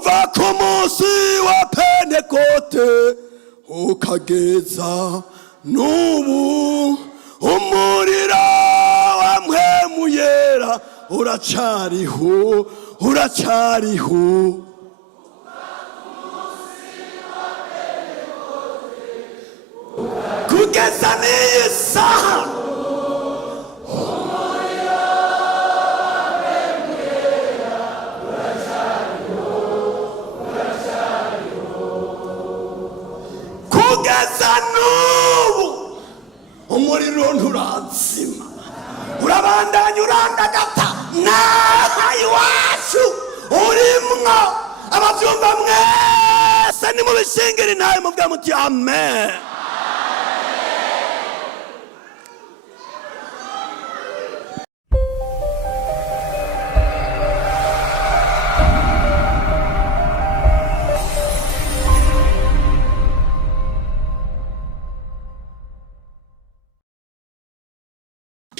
kuva ku munsi wa Pentekote ukageza n'ubu umuriro wa mpwemu yera uracariho kugeza n'iyi saha. Kugeza n'ubu umuriro nturazima, urabandanya urandagata. Naha iwacu urimwo abavyumva mwese nimubishingire nawe muvuga muti amen.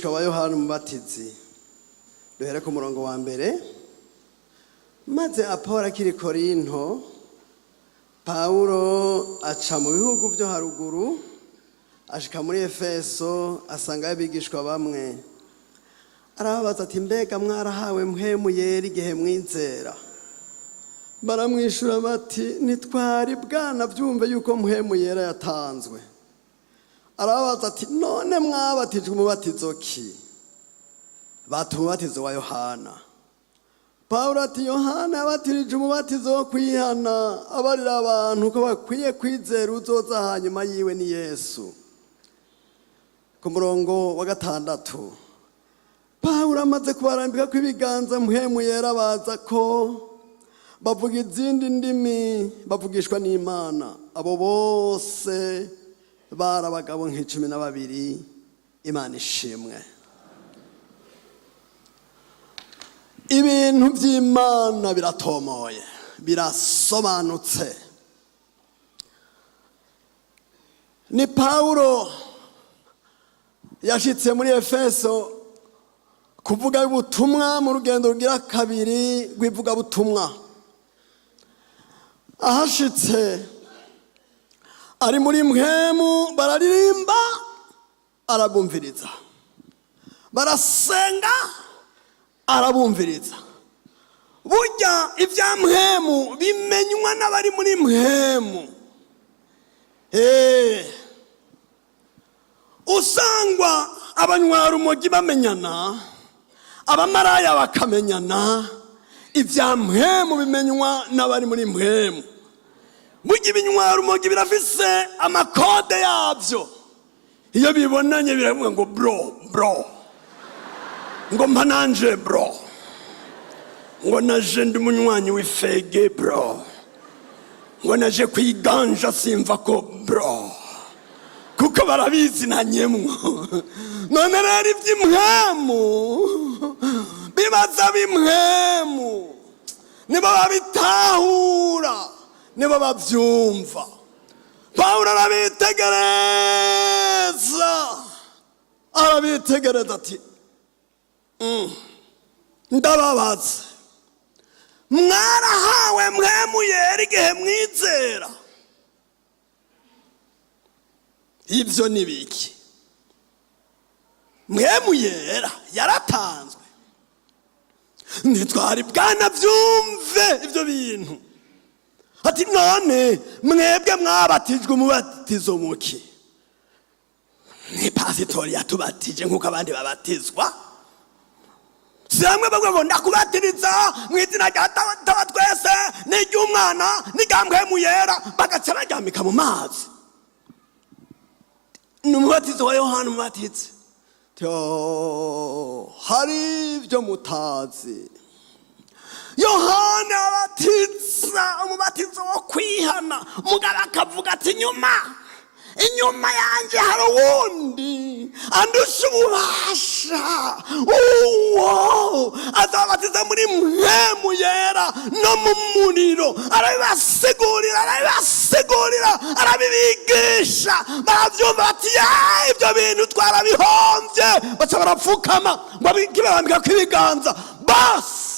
Wa Yohana Umubatizi duhere ku murongo wa mbere. Maze Apolo akiri Korinto, Pawulo aca mu bihugu byo haruguru ashika muri Efeso, asanga abigishwa bamwe. Arababaza ati, mbega mwarahawe mpwemu yera igihe mwizera? Baramwishura bati, ntitwari bwanavyumve yuko mpwemu yera yatanzwe. Arababaza ati, none mwabatijwe umubatizo ki? Bati, umubatizo wa Yohana. Pawulo ati, Yohana yabatirije umubatizo wo kwihana, abarira abantu ko bakwiye kwizera uzoza hanyuma yiwe ni Yesu. Ku murongo wa 6, Pawulo amaze kubarambika ko ibiganza mpwemu yera baza ko bavuga izindi ndimi bavugishwa n'Imana. Abo bose bari abagabo nk'12. Imana ishimwe. Ibintu by'Imana biratomoye, birasobanutse. Ni Pawulo yashitse muri Efeso kuvuga ubutumwa mu rugendo rugira kabiri rw'ivuga butumwa. Ahashitse ari muri mpwemu, bararirimba, arabumviriza. Barasenga, arabumviriza. Burya ibya mpwemu bimenywa n'abari muri mpwemu. Usangwa abanywara umogi bamenyana, abamaraya bakamenyana. Ibya mpwemu bimenywa n'abari muri mpwemu. Burya ibinywara umogi birafise amakode yabyo. Iyo bibonanye biravuga ngo bro, ngo mpa nanje bro, ngo naje ndi munywanyi w'ifege bro, ngo naje kwiganja simva ko bro, kuko barabizi nanyemwo. None rero iby'impwemu bibaza b'impwemu nibo babitahura, nibo babyumva. Pawulo arabitegereza ati, ndababaza, mwarahawe mpwemu yera igihe mwizera? Ibyo ni biki? Mpwemu yera yaratanzwe, ntitwari bwanabyumve ibyo bintu. Ati, none mwebwe mwabatijwe umubatizo muki? Ni pasitori yatubatije nk'uko abandi babatizwa. Si hamwe bavuga ngo ndakubatiriza mu izina rya Data twese n'iry'Umwana n'irya mpwemu yera, bagaca baryamika mu mazi. Ni umubatizo wa Yohana Umubatizi. Hari ibyo mutazi. Yohana abatiza umubatizo wo kwihana, mugabo akavuga ati, inyuma yanjye hari uwundi andusha ububasha, uwo azabatiza muri mpwemu yera no mu muriro. Arabibasigurira, arabibigisha. Barabyumva bati, ibyo bintu twarabihombye. Baca barapfukama ngo kibambika kw'ibiganza, basi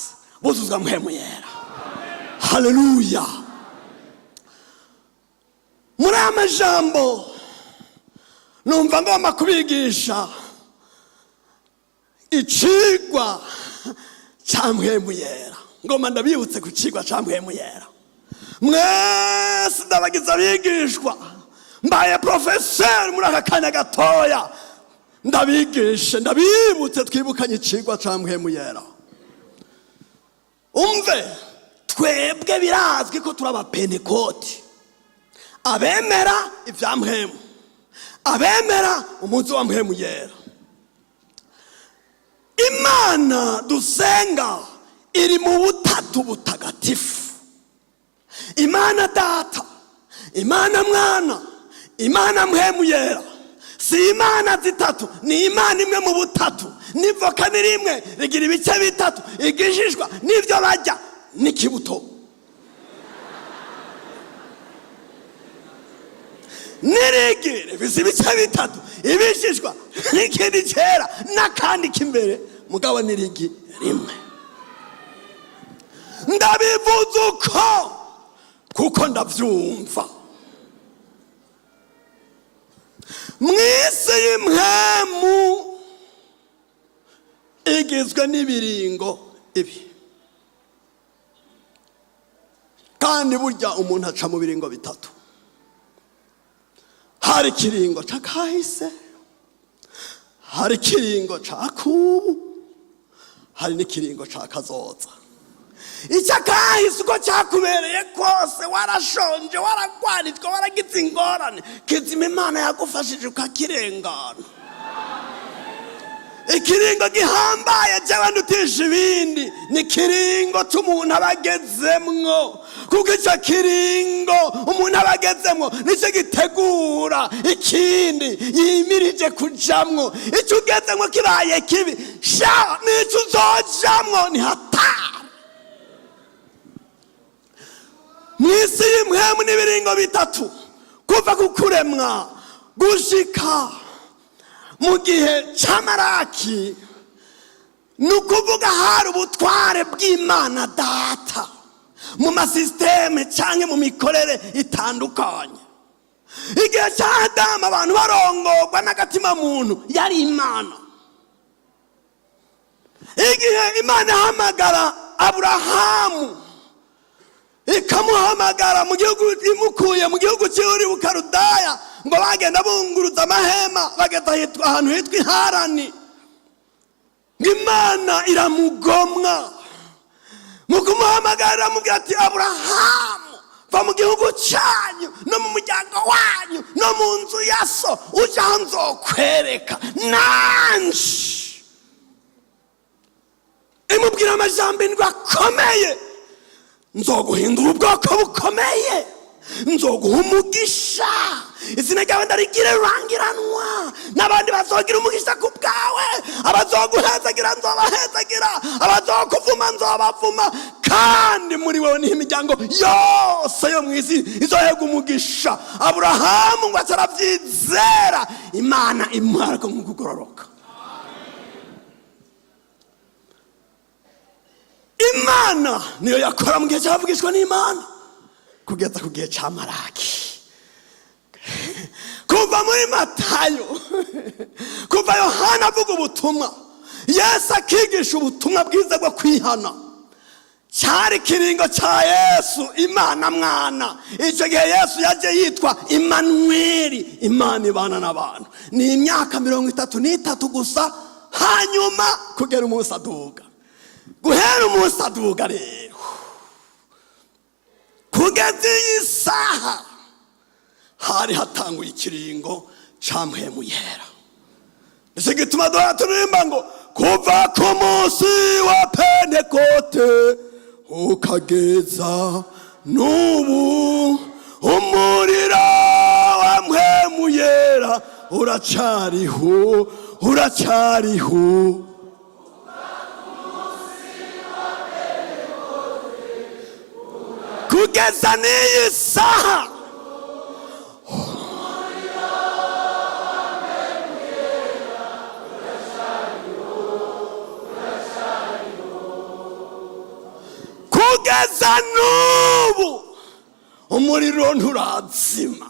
buzuzwa mpwemu yera. haleluya. Muri aya majambo numva ngomba kubigisha icigwa ca mpwemu yera. Ngoma ndabibutse ku cigwa ca mpwemu yera. Mwese ndabagize abigishwa, mbaye profeseri muri aka kanya gatoya, ndabigishe ndabibutse twibukanye icigwa ca mpwemu yera. Umve, twebwe birazwi ko turi abapentekoti, abemera ivya mpwemu, abemera umunsi wa mpwemu yera. Imana dusenga iri mu butatu butagatifu: Imana Data, Imana Mwana, Imana mpwemu yera. Si imana zitatu, ni Imana imwe mu butatu. N'ivoka ni rimwe rigira ibice bitatu, igishishwa n'ivyo barya n'ikibuto. N'irigi rifise ibice bitatu, ibishishwa n'ikindi cera n'akandi k'imbere, mugabo n'irigi rimwe. Ndabivuze uko kuko ndavyumva. Mw'isi y'impwemu igizwe n'ibiringo ibi, kandi burya umuntu aca mu biringo bitatu. Hari ikiringo ca kahise, hari ikiringo ca kubu, hari n'ikiringo ca kazoza. Ica kahise uko cakubereye kose, warashonje, waragwanitswe, waragize ingorane, kizima Imana yagufashije ukakirengana. Ikiringo gihambaye jewe ndutisha ibindi ni ikiringo c'umuntu abagezemwo, kuko ico kiringo umuntu abagezemwo nico gitegura ikindi yimirije kujamwo. Ico ugezemwo kibaye kibi, sha nico uzojamwo ni hatari. Mw'isi y'impwemu n'ibiringo bitatu, kuva kukuremwa gushika mu gihe c'amaraki, nukuvuga hari ubutware bw'Imana Data mu masisiteme canke mu mikorere itandukanye. Igihe ca Adamu abantu barongorwa n'agatima muntu yari Imana. Igihe Imana ihamagara Aburahamu, ikamuhamagara mu gihugu, imukuye mu gihugu c'Uri Bukarudaya, ngo bagenda bunguruza amahema bagenda ahantu hitwa Iharani. Imana iramugomwa, mu kumuhamagara iramubwira ati Aburahamu, va mu gihugu canyu no mu muryango wanyu no mu nzu ya so, uja aho nzokwereka nanje. Imubwira amajambo indwi akomeye: nzoguhindura ubwoko bukomeye, nzoguha umugisha, izina ryawe ndarigire rurangiranwa, n'abandi bazogira umugisha ku bwawe, abazoguhezagira nzobahezagira, abazokuvuma nzobavuma, kandi muri wewe niho imiryango yose yo mw'isi izohega umugisha. Aburahamu ngo ataravyizera, Imana imuharako mu kugororoka. Imana niyo yakora mu gihe cyavugishwa n'Imana kugeza ku gihe ca Maraki. Kuva muri Matayo, kuva Yohana avuga ubutumwa, Yesu akigisha ubutumwa bwiza bwo kwihana, cyari ikiringo ca Yesu Imana Mwana. Ico gihe Yesu yaje yitwa Imanueli, Imana ibana n'abantu. Ni imyaka 33 gusa, hanyuma kugera umunsi aduga. Guhera umunsi aduga rero kugeza iyi saha, hari hatanguye ikiringo ca mpwemu yera. Nico gituma duhora turirimba ngo kuva ku munsi wa Pentekote ukageza n'ubu, umuriro wa mpwemu yera uracariho, uracariho. Kugeza n'iyi saha kugeza kugeza n'ubu umuriro nturazima,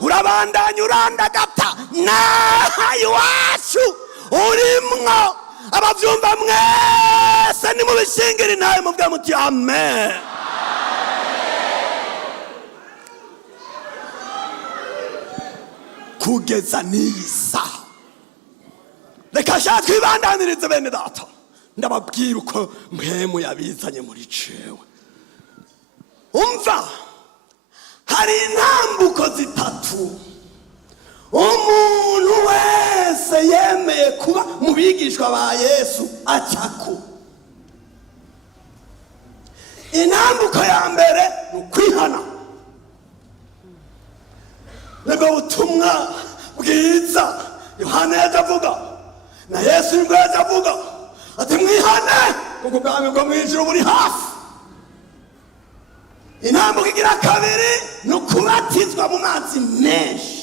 urabandanya urandagata n'aha iwacu urimwo. Abavyumva mwese nimubishingire nawe muvuga muti amen. Kugeza n'iyi saha, reka sha twibandanirize bene data, ndababwira uko mpemu yabizanye muri cewe. Umva, hari intambuko zitatu umuntu wese yemeye kuba mu bigishwa ba Yesu acako. Intambuko ya mbere ni ukwihana. Nibwo butumwa bwiza Yohana yaje avuga, na Yesu nibwo yaje avuga ati mwihane kuko ubwami bwo mw'ijuru buri hafi. Intambuko igira kabiri ni ukubatizwa mu mazi menshi.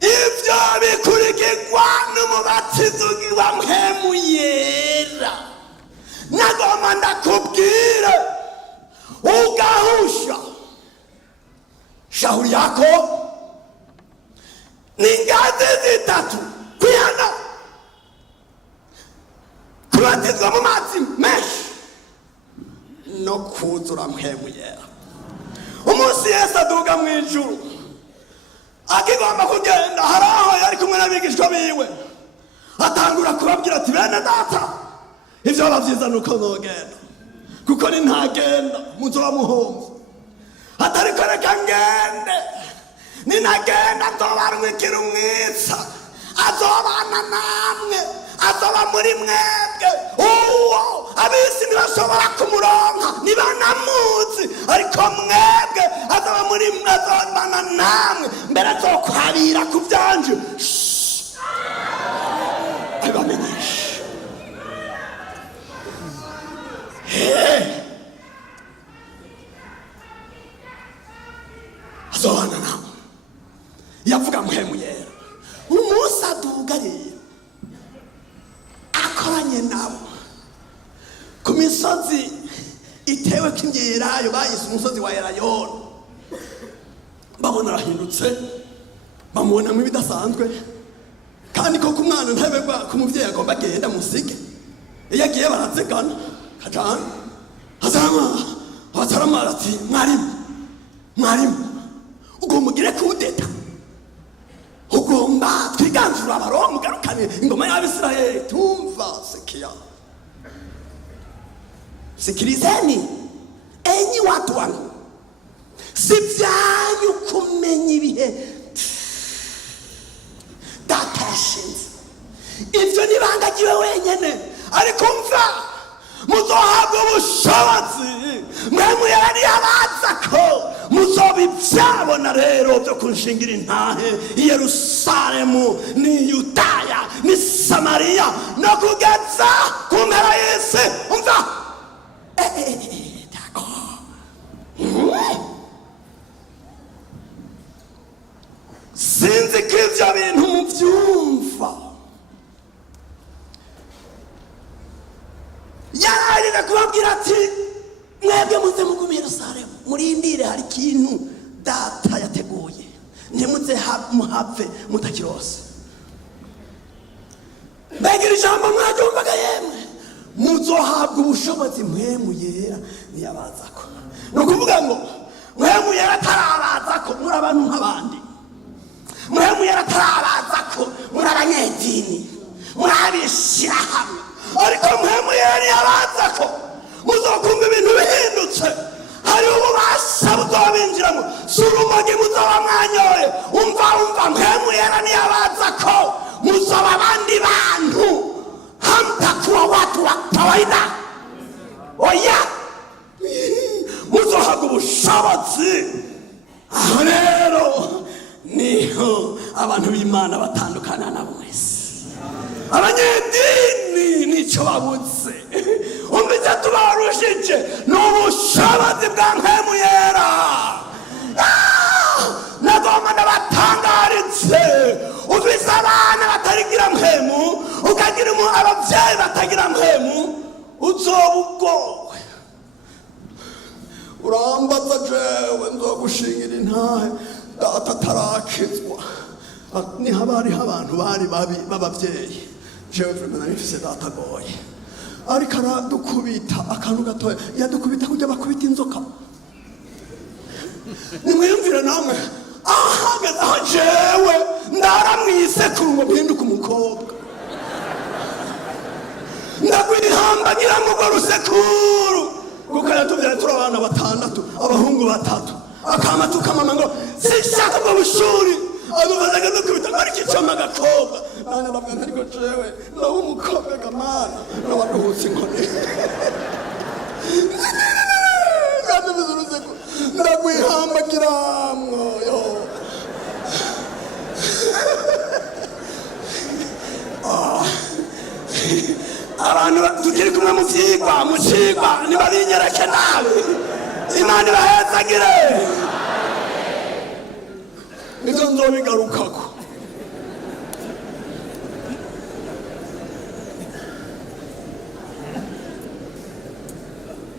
Ivyo bikurikirwa n'umubatizo wa mpemu yera. Nagomba ndakubwire ugahusha shauri yako ni ngazi zitatu: kwihana, kubatizwa mu mazi menshi no kuzura mpemu yera. Umunsi Yesu aduga mw'ijuru akigomba kugenda, hari aho yari kumwe n'abigishwa biwe, atangura kubabwira ati bene data, ivyo bavyiza nuko nzogenda, kuko ni ntagenda muzoba muhomvye. Atariko reka ngende, ninagenda azobarungikira umwitsa, azobana namwe, azoba muri mwebwe. Uwo abisi ntibashobora kumuronka ntibanamuzi, ariko mwebwe azoba muri mwe, azobana namwe, mbere azokwabira ku vyanje abibamenyesha. Azobana namwe, yavuga mpemu yera. Umunsi aduga rero akoranye nabo ku misozi itewe k'imyelayo, bayise umusozi wa Elayono. Babona arahindutse, bamubonamo ibidasanzwe, kandi koko umwana ntabegwa ku muvyeyi agomba agenda musige. Iyo agiye barazigana kajana, abatarama ati mwarimu ugomba ugire kudeta, ugomba twiganzura abaroma ugarukane ingoma y'Abisirayeli. Tumva, sikia, sikilizeni enyi watu wangu, si vyanyu kumenya ibihe datashinze, ivyo nibangagiwe wenyene, ariko mva muzohabwa ubushobozi mpemu yera niyabazako, muzoba ivyabona rero vyo kunshingira intahe i Yerusalemu ni Yudaya ni Samariya no kugeza ku mpera y'isi. Umva, sinzi ko ivyo bintu muvyumva. Yararira kubabwira ati mwebwe muze mugume i Yerusalemu, murindire, hari ikintu data yateguye, ntimuze muhave mutakirose. Mbega iri jambo mwaryumvaga yemwe? Muzohabwa ubushobozi mpemu yera niyabazako. Ni ukuvuga ngo mpemu yera atarabazako muri abantu nk'abandi, mpemu yera atarabazako muri abanyedini, muri abishirahamwe, ariko mpemu yera niyabazako muzokumva ibintu bihindutse. Hari ububasha buzobinjiramo, si urumogi muzoba mwanyoye. Umva, mpemu yera niyabazako muzoba abandi bantu, hamtakuwa watu wa kawaida. Oya, muzohabwa ubushobozi. Aho rero niho abantu b'Imana batandukana na mwese. Abanyedini nico babuze. Umbiza tubarushije n'ubushobozi bwa mpemu yera. Nagomba ndabatangaritse, ufise abana batarigira mpemu, ukagira abavyeyi batagira mpemu, uzoba wambaza jewe nzogushingira intahe data atarakizwa. Niho hariho abantu bari babi b'ababyeyi, jewe vrema nari mfise data agoye, ariko aradukubita akantu gatoya, yadukubita kujya bakubita inzoka. Nimwiyumvire namwe ahagaze aho jewe ndaramwisekuru ngo mpinduke umukobwa, ndagwihambagira ngo urwo rusekuru, kuko yatubyara turi abana batandatu, abahungu batatu, akama tukamama ngo sinshaka ubwo bushuri, adufazaga dukubita ngo ariko icoma agakobwa. Nanjye ndavuga nti ariko jewe nawe umukobwa gamana nawaduhutse inkoni kandi bize urusekuru ndagwihambagira mwoyo. Abantu tukiri kumwe mu cigwa nibabinyereke nabi, Imana ibahezagire, nivyo nzobigarukako.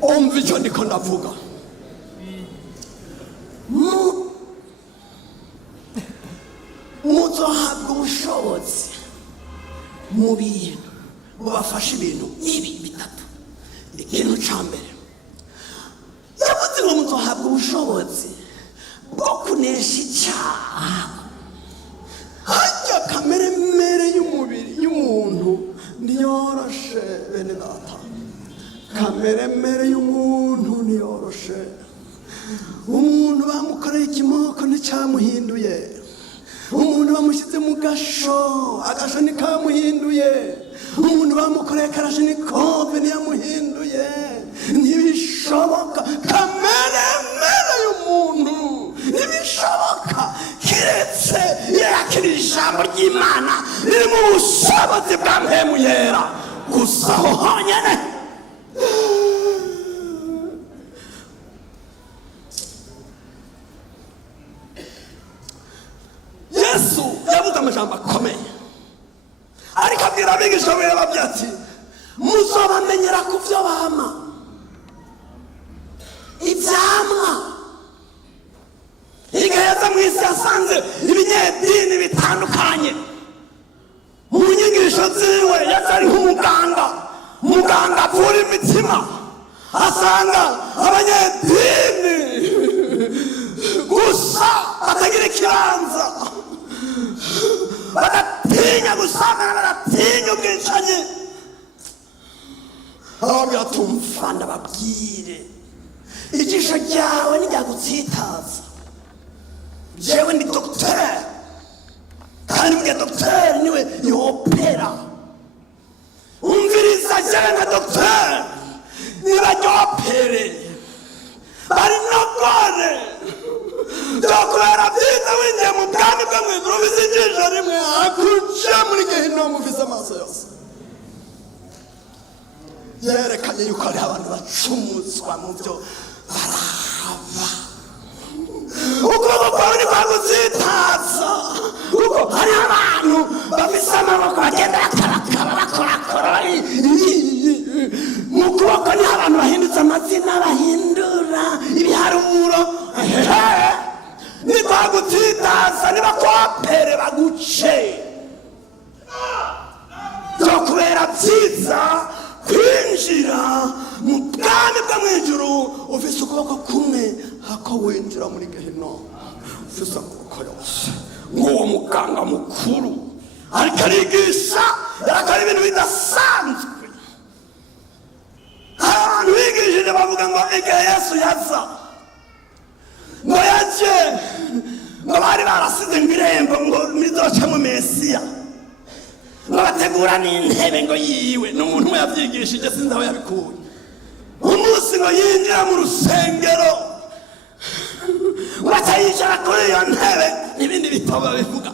Umva ico ndiko ndavuga. Muzohabwa ubushobozi mu bintu bubafasha ibintu ibi bitatu. Ikintu ca mbere yavuze ngo muzohabwa ubushobozi bwo kunesha icyaha. Harya kamere y'umubiri y'umuntu ntiyoroshe bene data, kamere y'umuntu ntiyoroshe. Umuntu bamukoreye ikimoko nticyamuhinduye, umuntu bamushyize mu gasho, agasho ntikamuhinduye, umuntu bamukoreye karashinikove ntiyamuhinduye. Ntibishoboka, kamere y'umuntu ntibishoboka kiretse yakira ijambo ry'Imana riri mu bushobozi bwa mpemu yera gusa, aho honyine. Yesu yavuze amajambo akomeye, ariko abwira abigisha be yababwira ati muzobamenyera ku vyo bama. Ivyamwa igihe yaza mu isi yasanze ibinyedini bitandukanye. Mu nyigisho ziwe yaza ari nk'umuganga avura imitima, asanga abanyedini gusa batagira ikibanza, bagatinya gusambana, bagatinya ubwicanyi. Arababwira ati umva ndababwire, ijisho ryawe niryagutsitaza, jewe ndi dogiteri, kandi mbwiye dogiteri niwe yopera. Umviriza jewe nka dogiteri nibaryopere barinogore, vyokubera vyiza winjiye mu bwami bwo mw'ijuru ufise ijisho rimwe, akuje muri gehinomu ufise amaso yose. Yerekanye yuko hariho abantu bacumuzwa mu vyo baraba. Ukuboko kwawe ntikwagutsitaza, kuko hariho abantu bafise amaboko bagenda bakorakora. Mu kuboko niho abantu bahindutse amazina, bahindura ibiharuro. Ntikwagutsitaza, nibakwapere baguce. Vyokubera vyiza kwinjira mu bwami bwo mw'ijuru ufise ukuboko kumwe, hako winjira muri gehinomu ufise amaboko yose. Nk'uwo muganga mukuru ariko arigisha, yarakora ibintu bidasanzwe. Abantu bigishije bavuga ngo igihe Yesu yaza, ngo yaje ngo bari barasize ngo irembo ngo nizocamwo Mesiya, ngo bategura n'intebe ngo yiwe. N'umuntu umwe yavyigishije, sinzi aho yabikuye. Umunsi ngo yinjira mu rusengero, ngo atayicara kuri iyo ntebe, n'ibindi bitabo babivuga.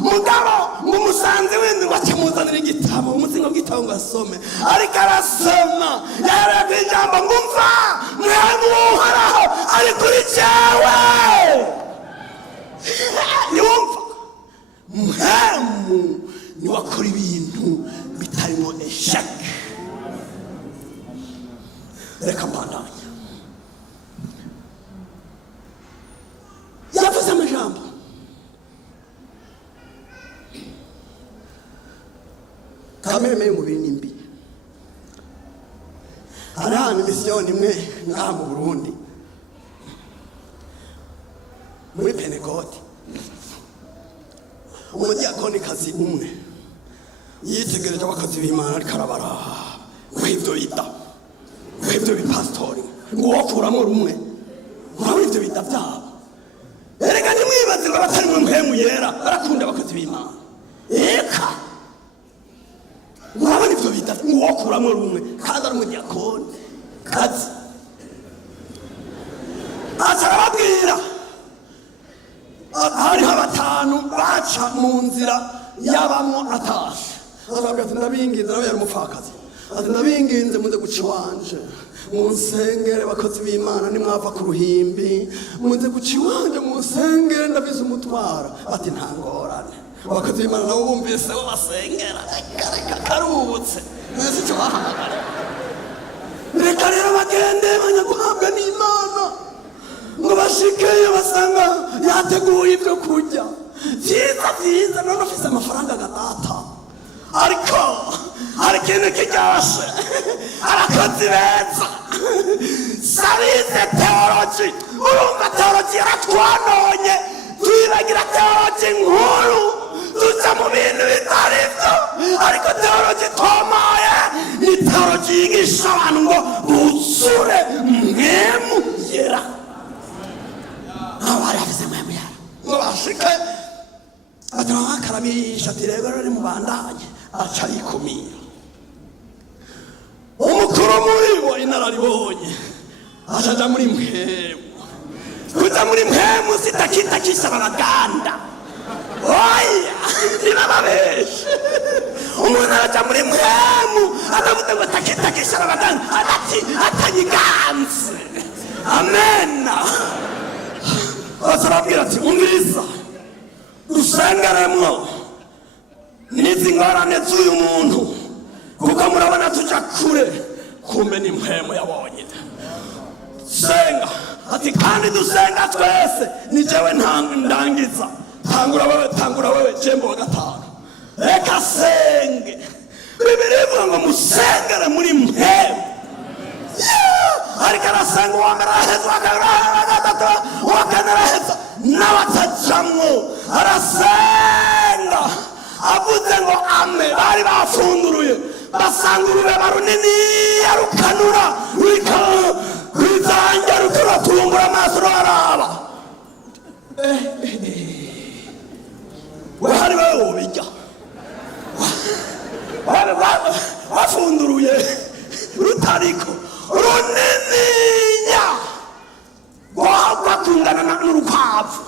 Mugabo ngo umusanzi w'indi ngo acamuzanira igitabo, umuzingo w'igitabo ngo asome. Ariko arasoma, yareka ijambo ngo umva mwami w'Uhoraho ari kuri jewe. Yumva mwemu niwe akora ibintu bitarimo esheke. Reka mbandanye. kamere y'umubiri ni mbi. Hari ahantu misiyoni imwe ngaha mu Burundi muri Pentekote, umudiyakoni umwe yitegereje abakozi b'Imana ariko arabara ngo ibyo bita ngo ibyo bipasitori ngo wakuramo rumwe urabona ibyo bita byabo. Erega nimwibaze ngo abatari mu mpemu yera barakunda abakozi b'Imana. Eka urabona ibyo bita ngo wakuramo rumwe kandi ari umudiyakoni kazi. Arababwira hariho batanu baca mu nzira yabamwo atashe. Arababwira ati ndabinginze, nawe yari umupfakazi, ati ndabinginze muze guca iwanje munsengere bakozi b'Imana, nimwava ku ruhimbi muze guca iwanje munsengere ndabize umutwara. Ati nta ngorane. Abakozi b'Imana nabo bumvise bo basengera karubutse mwese icyo bahamagara. Reka rero bagende banyaguhabwa n'Imana ngo bashikeyo basanga yateguye ibyo kurya byiza none afise amafaranga agatata. Ariko hari ikintu kiryoshe, abakozi beza sabize teologi. Urumva teologi yaratwanonye twibagira teologi nkuru tuja mu bintu bitari byo, ariko teologi tomoye ni teologi yigisha abantu ngo buzure mpemu yera. Abari afise mpemu yera ngo bashike ati bakarabisha ati rero ni mubandanye. Aca yikumira. Umukuru muri bo inararibonye acaja muri mpemu. Kuja muri mpemu sitakitakisha abaganda. Oya nibababeshe. Umuntu araja muri mpemu akavuga ngo takitakisha abaganda adati atanyiganze. Amen. Arababwira ati umviriza dusengeremwo n'izi ngorane z'uyu muntu kuko murabona tuja kure, kumbe ni mpemu yabonye. Senga ati kandi dusenga twese, ni jewe ndangiza. Tangura wewe jembo wa gatanu. Reka senge. Bibiliya ivuga ngo musengere muri mpemu. Ariko arasenga uwa mbere araheza, uwa kabiri araheza, uwa kane araheza, n'abatajamwo arasenga avuze ngo ame. Bari bafunduruye basanga urubeba runini yarukanura rwizanja ruturatungura amaso rwaraba. We hari wewe ubijya wafunduruye rutariko runininya rwakungana n'urukwavu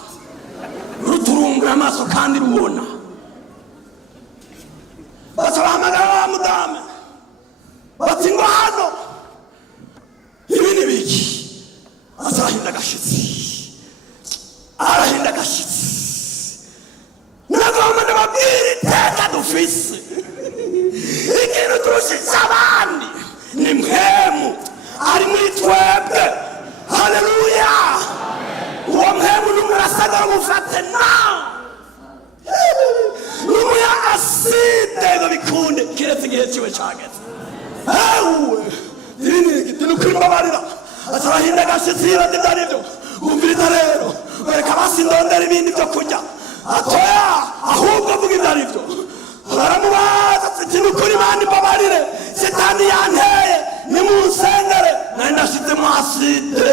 ruturungura amaso kandi rubona. Basabahamagara wa mudame bati ngo hano ibi ni biki. Arahinda agashitsi nagomba ndababwira iteka dufise ikintu turushije abandi ni mpemu ari muri twebwe. Haleluya. Uwo mpemu n'umurasagara mufate nawe n'umuya aside ngo bikunde kiretse igihe kiwe cageze. Ewe dini ukimbabarira. Atarahinda agashitsi yibande ivyari vyo. Umviriza rero bareka basindondera ibindi vyo kurya. Atoya ahubwo avuga ivyari vyo. Baramubaza ati nukuri Imana imbabarire, Satani yanteye nimunsengere nari ndashizemo aside.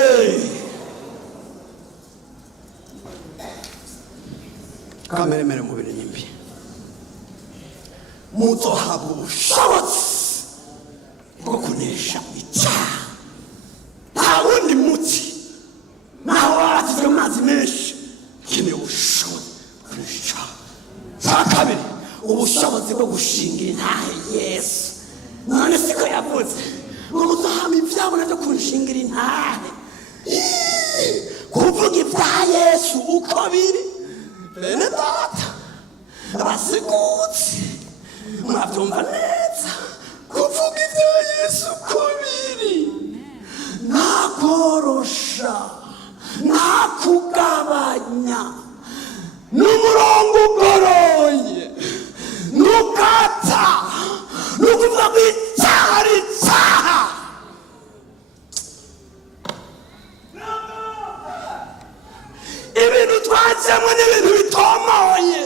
Kameremere mubiri nimbi muzohabwa ubushobozi bwo kunesha icyaha. Nta wundi muti naho waratizwe mu mazi menshi ukeneye ubushobozi kunesha icyaha. Cya kabiri ubushobozi bwo gushingira intahe Yesu. None siko yavuze ngo muzohama ibyabo nabyo kunshingira intahe, kuvuga ibya Yesu uko biri. Bene data basigutse murabyumva neza. Kuvuga ibya Yesu uko biri nta korosha nta kugabanya, n'umurongo ugoroye nukata ibintu twajyamo n'ibintu bitomoye,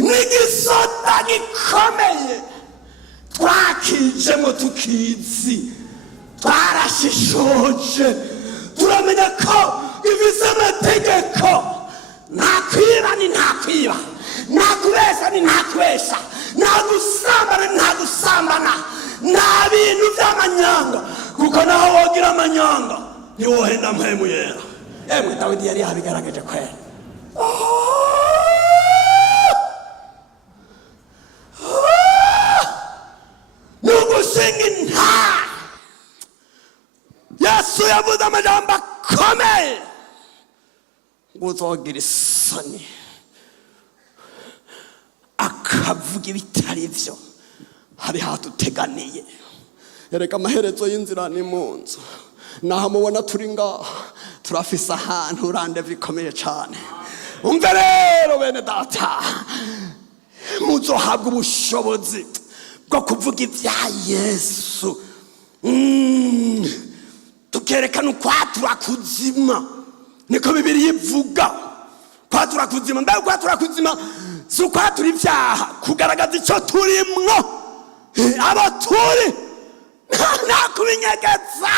n'igisota gikomeye twakijemo tukizi, twarashishoje turamenya ko ifise amategeko. Ntakwiba ni ntakwiba, ntakubesha ni ntakubesha, ntagusambana ni ntagusambana, nta bintu by'amanyanga, kuko naho wogira amanyanga ntiwohenda mpemu yera. Emwe Dawidi yari yabigaragaje kwera. Nugushinga inta. Yesu yavuze amajambo akomeye ngo uzogira isoni, akavuga ibitari byo, hari hatuteganiye. Erega amaherezo y'inzira ni mu nzu. Naho mubona turi ngaha turafise ahantu randevu ikomeye cyane. Umve rero bene data, muzohabwa ubushobozi bwo kuvuga ibya Yesu, tukerekana ukwatura kuzima. Niko Bibiliya ivuga, kwatura kuzima. Mbega kwatura kuzima si ukwatura ibyaha, kugaragaza icyo turimwo, abo turi, nta kubinyegeza.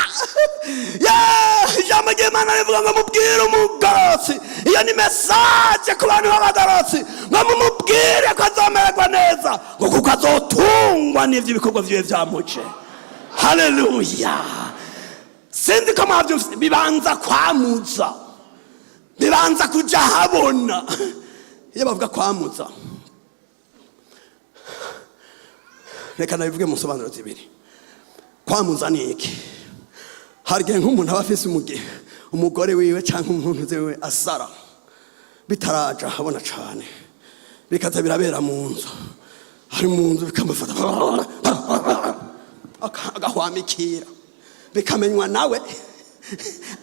Ijambo ry'Imana rivuga ngo mubwire umugororotsi. Iyo ni mesaje ku bantu b'abagororotsi, ngo mumubwire ko azomererwa neza, ngo kuko azotungwa n'ibyo ibikorwa byiwe byamuce. Haleluya. Sinzi ko mwabyumvise, bibanza kwamuza, bibanza kuja habona. Iyo bavuga kwamuza, reka nabivuge mu nsobanuro zibiri. Kwamuza ni iki? Hari igihe nk'umuntu aba afise umugore wiwe cyangwa umuntu wiwe asara, bitaraja habona cyane, bikaza birabera mu nzu, ari mu nzu bikamufata agahwamikira, bikamenywa nawe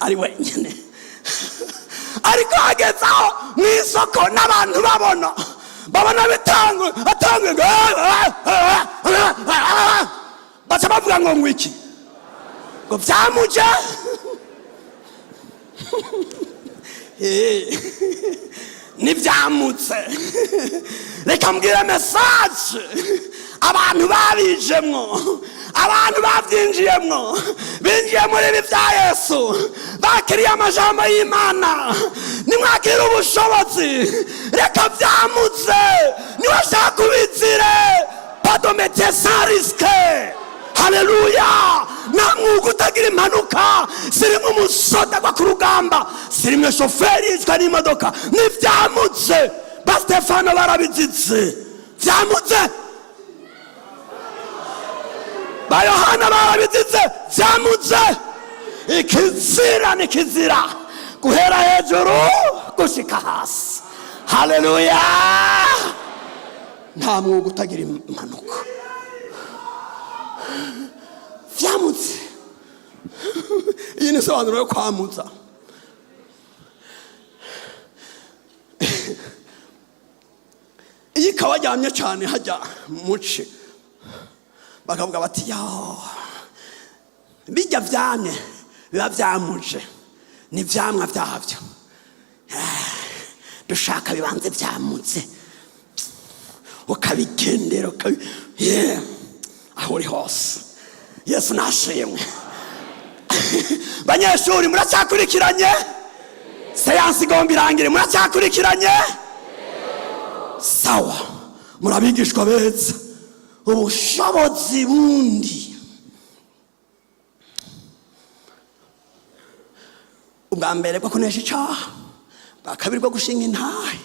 ari wenyine. Ariko hageze aho mu isoko n'abantu babona bitangwe, baca bavuga ngo ngwiki, ngo byamuje. Nibyamutse. Reka mbwire mesaje abantu babijemwo, abantu babyinjiyemwo, binjiye muri ibi bya Yesu, bakiriye amajambo y'Imana, nimwakira ubushobozi. Reka byamutse, niwashaka ubizire, padomete sans risque. Haleluya. Nta mwuga utagira impanuka, sirimwe umusoda gwa ku rugamba, sirimwe shoferi yicwa n'imodoka. Nibyamutse. Ba Stefano barabizitse, byamutse. Ba Yohana barabizitse, byamutse. Ikizira ni kizira, guhera hejuru gushika hasi. Haleluya. Nta mwuga utagira impanuka. Byamutse. Iyi ni isobanuro yo kwamuza. Iyo ikawajyamye cyane hajya muci, bakavuga bati yo, bijya byamye biba byamuje, ni byamwa byabyo, dushaka bibanze byamutse, ukabigendera aho uri hose. Yesu nashimwe. Banyeshuri muracyakurikiranye? Seansi igomba irangire, muracyakurikiranye? Sawa, murabigishwa beza. Ubushobozi bundi, ubwa mbere bwo kunesha icyaha, bwa kabiri bwo gushinga intahe.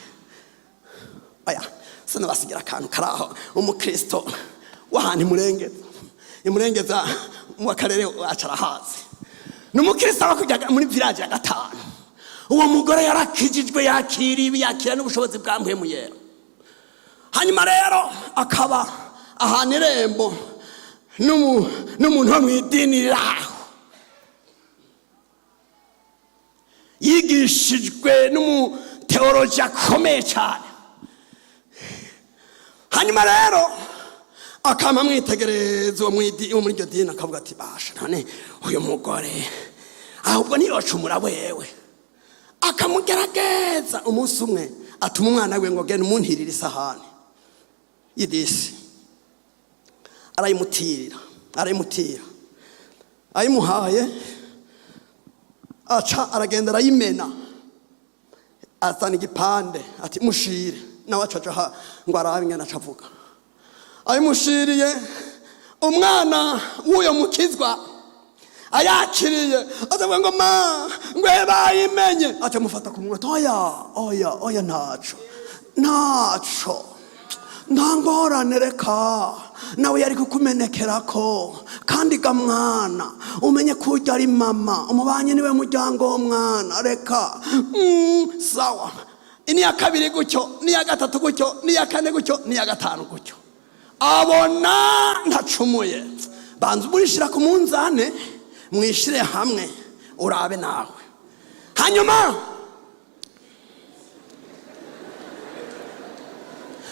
Oya, sinabasigira akantu karaho. Umukristo w'ahantu imurengeza mu karere wacara hazi, n'umukristo abakujyaga muri village ya 5. Uwo mugore yarakijijwe, yakira n'ubushobozi bwa mpwemu yera. Hanyuma rero akaba ahantu irembo n'umuntu wo mu idini raho, yigishijwe n'umuteoloji akomeye cyane. Hanyuma rero akama mwitegereza uwo muri iryo dini, akavuga ati basha, none uyu mugore ahubwo niyocumura wewe, akamugerageza. Umunsi umwe atuma umwana we ngo genda umuntirire isahani y'idisi. Arayimutira ayimuhaye, aca aragenda arayimena, azana igipande ati mushire. Nawe acaja ngo arabe ingene acavuga. Ayimushiriye, umwana w'uyo mukizwa ayakiriye, azavuga ngo ma ngwe bayimenye. Aca mufata ku munwa, oya ntaco nta ngorane, reka nawe yari kukumenekerako. Kandi ga mwana umenye ko urya ari mama, umubanyi niwe muryango w'umwana, reka sawa. Iniya kabiri gutyo, niya gatatu gutyo, niya kane gutyo, niya gatanu gutyo, abona ntacumuye. Banza umurishira ku munzane, mwishire hamwe urabe nawe. Hanyuma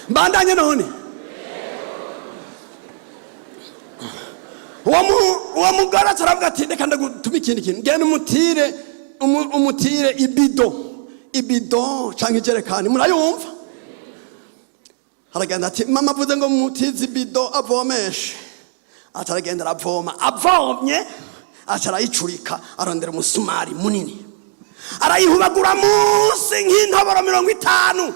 mbandanye none uwo mugore aravuga ati reka ndagutuma ikindi kintu, genda umutire ibido canke ijerekani. Murayumva? Aragenda ati mama avuze ngo mutize ibido avomeshe. Ataragenda aravoma, avomye aca arayicurika, arondera umusumari munini, arayihubagura munsi nk'intoboro 50.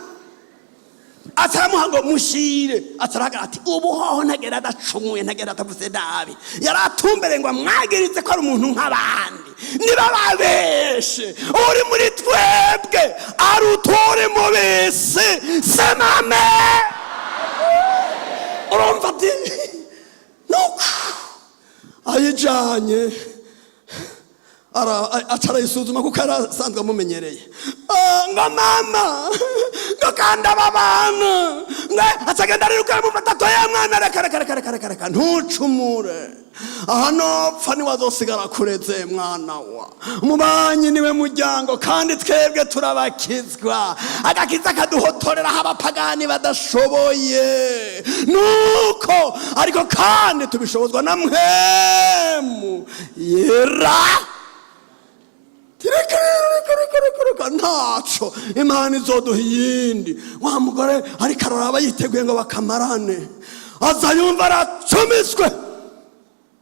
Ataramuha ngo mushire. Ataraga ati ubuhoho ntagera adacumuye, ntagera atavuze nabi. Yaratumbere ngo amwagirize ko ari umuntu nk'abandi. Niba babeshe uri muri twebwe ari utore mu bese semame. Urumva ati nuko ayijanye acara isuzuma kuko arasanzwe amumenyereye. Ngo mama ngo kanda babana ngo atagenda ariruka mu matato ya mwana, reka ntucumure. Aha nopfa niwazosigara kureze mwana wa umubanyi niwe muryango, kandi twebwe turabakizwa. Agakiza kaduhotorera abapagani badashoboye, nuko ariko kandi tubishobozwa na mpwemu yera. Reka ntaco Imana izoduha iyindi. Wa mugore ariko araraba yiteguye ngo bakamarane, aza yumva aracumiswe,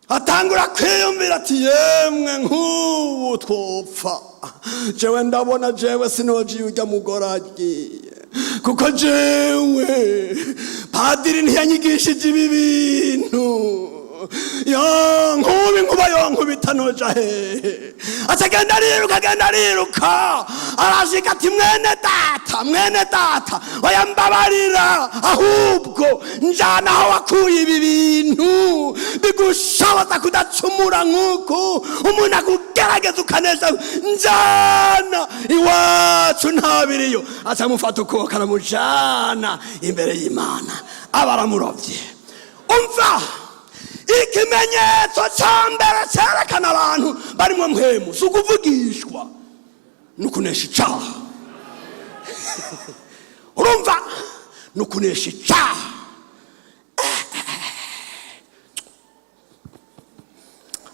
atangura kwiyumvira ati yemwe nk'ubu twopfa. Jewe ndabona jewe sinoji urya mugore agiye, kuko jewe padiri ntiyanyigishije ibi bintu. Nkubi nkuba yonkubita noja hehe. Atagenda ariruka arashika ati mwene data oya mbabarira, ahubwo njana aho wakuye ibi bintu bigushoboza kudacumura nk'uku umuntu akugerageza ukanesha. Njana iwacu ntabiriyo. Atamufata ukuboko aramujana imbere y'Imana, aba aramurovye. Umva ikimenyetso ca mbere cerekana abantu barimwo mpwemu si ukuvugishwa, nukunesha icaha. Urumva? Nukunesha icaha.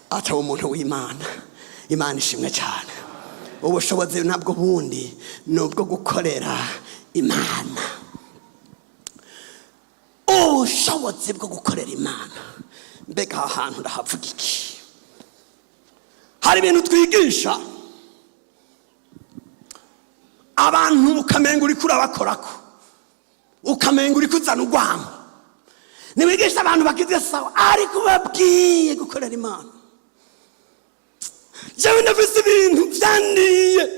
Ata umuntu w'Imana, Imana ishimwe cyane. Ubushobozi nabwo bundi nubwo gukorera Imana. Ubushobozi bwo gukorera Imana, mbega ahantu ndahavuga iki? Hari ibintu twigisha abantu ukamenga uri kurabakorako, ukamenga uri kuzana urwango. Niwigisha abantu bagize sawa, ariko babwiye gukorera Imana. Jewe ndafise ibintu vyandiye.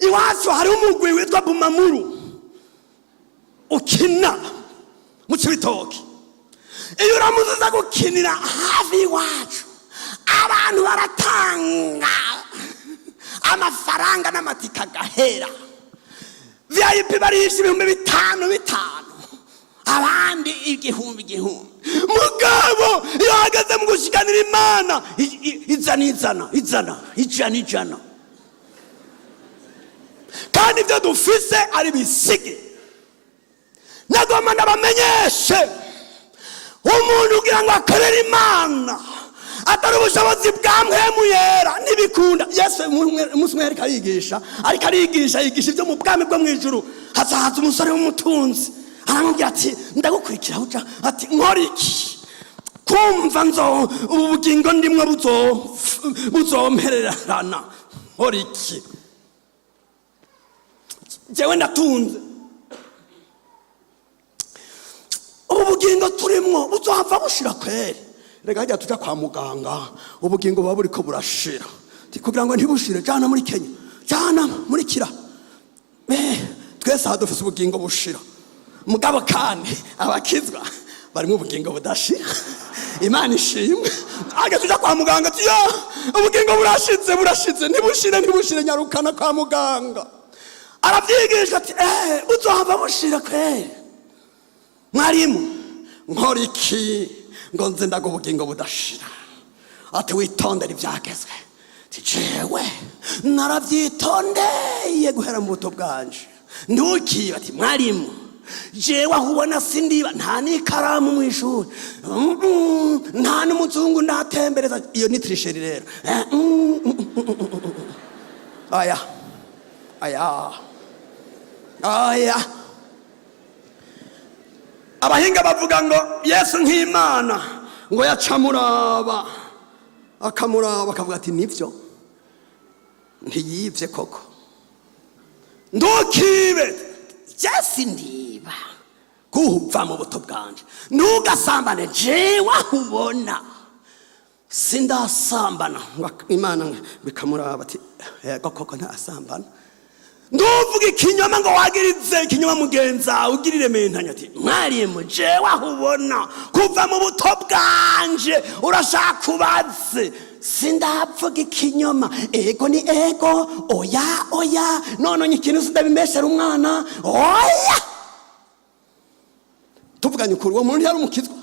Iwacu hari umugwi witwa Bumamuru ukina mu Cibitoke. Iyo uramuzuza gukinira hafi iwacu, abantu baratanga amafaranga n'amatika gahera. VIP barisha 5,000, abandi 1,000. Mugabo iyo hageze mu gushikanira Imana ijana. Kandi ibyo dufise ari bisigi. Nagomba ndabamenyeshe umuntu ugira ngo akorere Imana atari ubushobozi bwa mpwemu yera ntibikunda. Yesu umunsi umwe ariko arigisha ibyo mu bwami bwo mu ijuru. Hazaza umusore w'umutunzi aramubwira ati ndagukurikira uja, ati nkora iki kumva ubu bugingo ndimwo buzompererana, nkora iki jewe ndatunze, ubu bugingo turimwo buzohava bushira kweri. Rega hajya tuja kwa muganga ubugingo buba buriko burashira, kugira ngo ntibushire jana muri Kenya, jana muri Kira, twese aha dufise ubugingo bushira. Mugabo kandi abakizwa barimo ubugingo budashira. Imana ishimwe. Aga tuja kwa muganga ati ubugingo burashize ntibushire nyarukana kwa muganga. Arabyigisha ati uzohava bushira kweri. Mwarimu nkora iki ngo nze ndago ubugingo budashira? Ati witondere ibyagezwe. Ati jewe narabyitondeye guhera mu buto bwanje. Ntukibe. Ati mwarimu jewe aho ubona sindiba, nta n'ikaramu mu ishuri, nta n'umuzungu ndatembereza. Iyo ni trisheri rero. Aya abahinga bavuga ngo Yesu nk'Imana ngo yacamuraba akamuraba akavuga ati nivyo ntiyivye koko. Ntukibe. Jesi ndiba kuva mu buto bwanje. Ntugasambane. Jewe ubona sindasambana. Imana bikamuraba ati yego koko ntasambana. Ntuvuga ikinyoma ngo wagirize ikinyoma mugenza ugirire mentanya. Ati mwarimu jewe ubona kuva mu buto bwanje urashaka kubaze sindavuga ikinyoma. Ego ni ego, oya none ikintu sindabimeshera umwana. Oya tuvuganye ukuri, uwo muntu yari umukizwa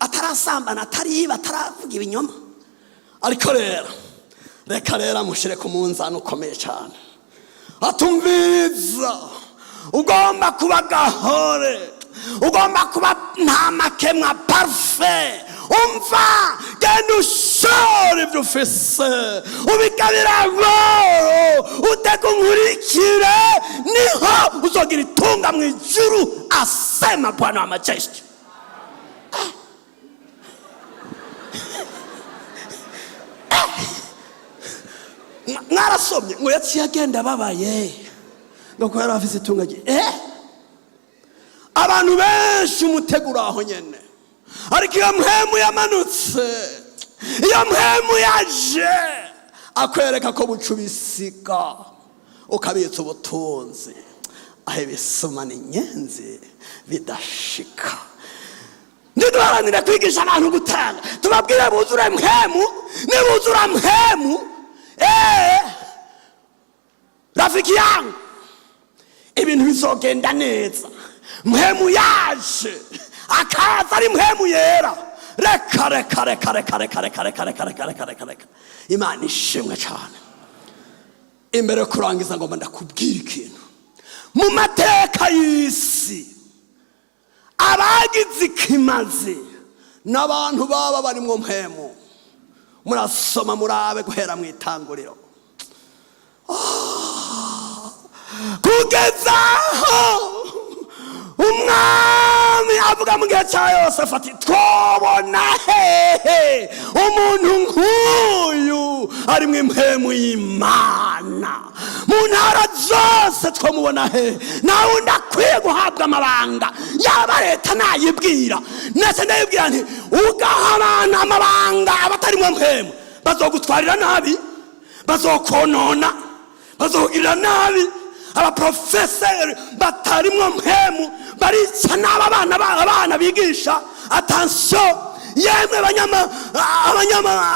atarasambana, atariba, ataravuga ibinyoma. Ariko rero reka rero amushire ku munzani ukomeye cyane. Atumviriza, ugomba kuba gahore, ugomba kuba nta makemwa parfait. Umva genda ushore ibyo ufise ubikabira roro uteka unkurikire, niho uzogira itunga mu ijuru, asema Bwana wa majeshi. Mwarasomye ngo yaciye agenda babaye ngo ko yari afise itunga rye. Abantu benshi umutegura aho nyene. Ariko iyo mpemu yamanutse, iyo mpemu yaje akwereka ko bucubisika ukabitsa ubutunzi, aho ibisumana inyenzi bidashika. Ntiduharanire kwigisha abantu gutanga, tubabwire buzure mpemu. Nibuzura mpemu, rafiki yangu ibintu bizogenda neza. Mpemu yaje akaza ari mpemu yera. Reka Imana ishimwe cyane. Imbere kurangiza ngomba ndakubwira ikintu. Mu mateka y'isi abagize ikimazi n'abantu baba bari mu mpemu. Murasoma murabe guhera mu itanguriro kugeza umwami avuga mu gihe cya Yosefu ati twabona hehe umuntu nk'uyu ari mu impemu y'Imana. Mu ntara zose twamubona hehe, nta wundi akwiye guhabwa amabanga, yaba leta nayibwira. Nese ndayibwira nti ugaha abantu amabanga abatari mu mpemu bazogutwarira nabi, bazokonona, bazogirira nabi. Abaprofeseri batarimwo mpemu barica n'abana bigisha. Attention yemwe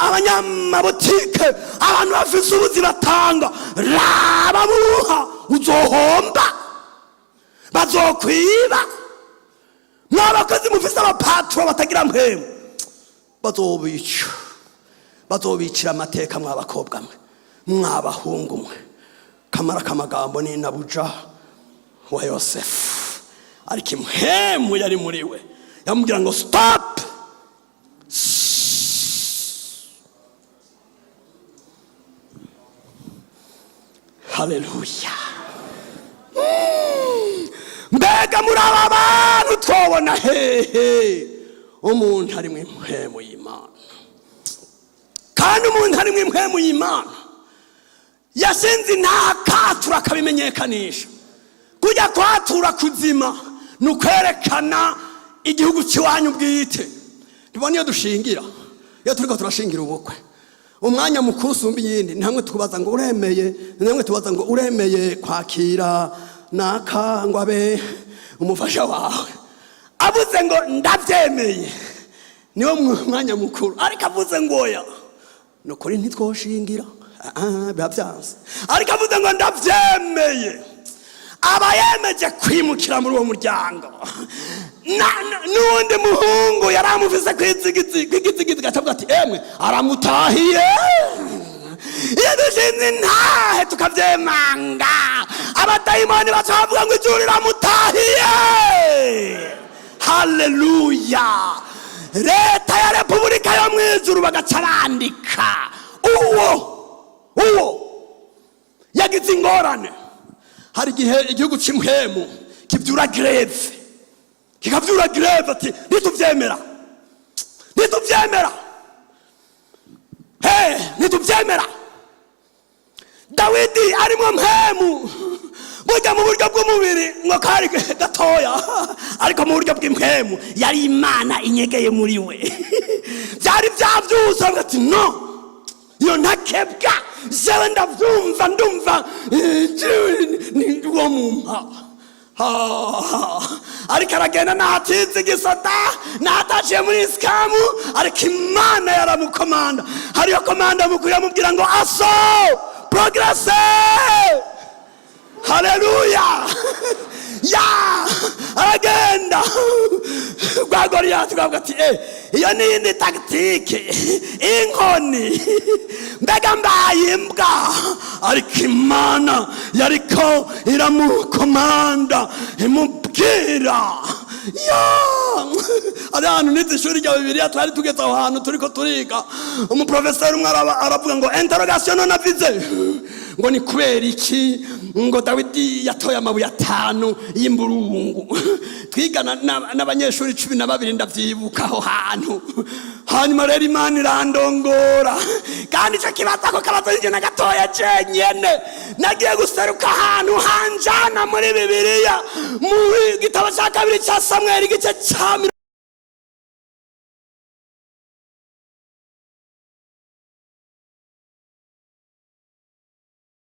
abanyamabutike, abantu bafise ubuzi batanga, raba buha uzohomba, bazokwiba. Mwabakozi mufise abapatro batagira mpemu, bazobicira amateka. Mwabakobwa mwe, mwabahungu mwe, kamara kamagambo ni nabuja wa Yosefu. Ariko impemu yari muri we yamubwira ngo stop. haleluya. Mbega muri aba bantu twabona hehe umuntu ari mu impwemu y'Imana, kandi umuntu ari mu impwemu y'Imana yashinze ntakatura akabimenyekanisha. Kujya kwatura kuzima ni ukwerekana igihugu cy'iwanyu bwite. Tubona iyo dushingira, iyo turiko turashingira ubukwe, umwanya mukuru usumba iyindi, ni hamwe tukubaza ngo uremeye, ni hamwe tubaza ngo uremeye kwakira naka ngo abe umufasha wawe. Avuze ngo ndabyemeye, niwo mwanya mukuru. Ariko avuze ngo oya, nukuri ntitwoshingira, biba byanze. Ariko avuze ngo ndabyemeye, aba yemeje kwimukira muri uwo muryango. N'uwundi muhungu yari amufise kw'igitsigiti gatavuga ati emwe aramutahiye. Iyo dushinze intahe tukavyemanga, abadayimoni baca bavuga ngo ijuru riramutahiye. Haleluya. Leta ya Repubulika yo mw'ijuru bagaca bandika uwo yagize ingorane. Hari igihe igihugu cy'impwemu kivyura greve, kikavyura greve ati ntituvyemera, ntituvyemera. Dawidi ari mu mpwemu, burya mu buryo bw'umubiri ngo kari gatoya, ariko mu buryo bw'impwemu yari Imana inyegeye muri we. Byari byavyusa ati no, iyo ntakebwa jewe ndavyumva, ndumva ni uwo mumpa. Ariko aragenda ntatize igisata, ntataciye muri isikamu, ariko Imana yaramukomanda. Hariyo komanda mukuru yamubwira ngo aso progresse. Haleluya. Ya aragenda kwa Goliyati kavuga ati iyo ni indi tactique, inkoni, mbega mbaye imbwa. Ariko Imana yariko iramukomanda imubwira. Ari ahantu nize ishuri rya Bibiliya, twari tugeze aho hantu turiko turiga, umuprofeseri umwe aravuga ngo interrogation non avise, ngo ni kubera iki ngo Dawidi yatoye amabuye 5 y'imburungu. Twigana n'abanyeshuri 12 ndavyibuka aho hantu. Hanyuma rero Imana irandongora, kandi ico kibazo ko kabazo n'ije nagatoya cenyene. Nagiye guseruka ahantu hanjana muri Bibiliya, mu gitabo cya 2 cya Samweli igice cya